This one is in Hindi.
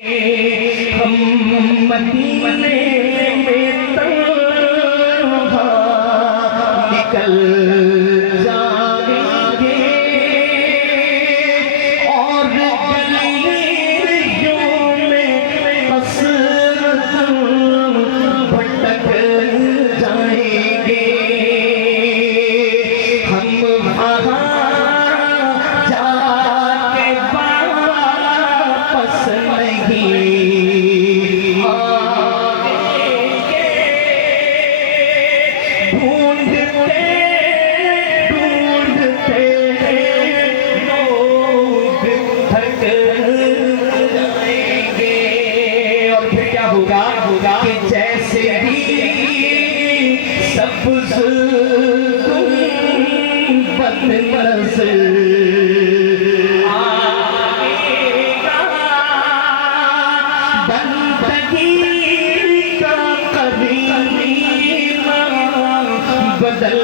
हम मदीने में तन्हा निकल जाएंगे और गलियों में हसरत भटक जाएंगे। हम वहाँ जाके वापस नहीं आएंगे। ढूंढते ढूंढते लोग थक जाएंगे। और फिर क्या होगा कि जैसे ही सब्ज़ गुंबद नज़र आएगा, बंदगी का करीना बदल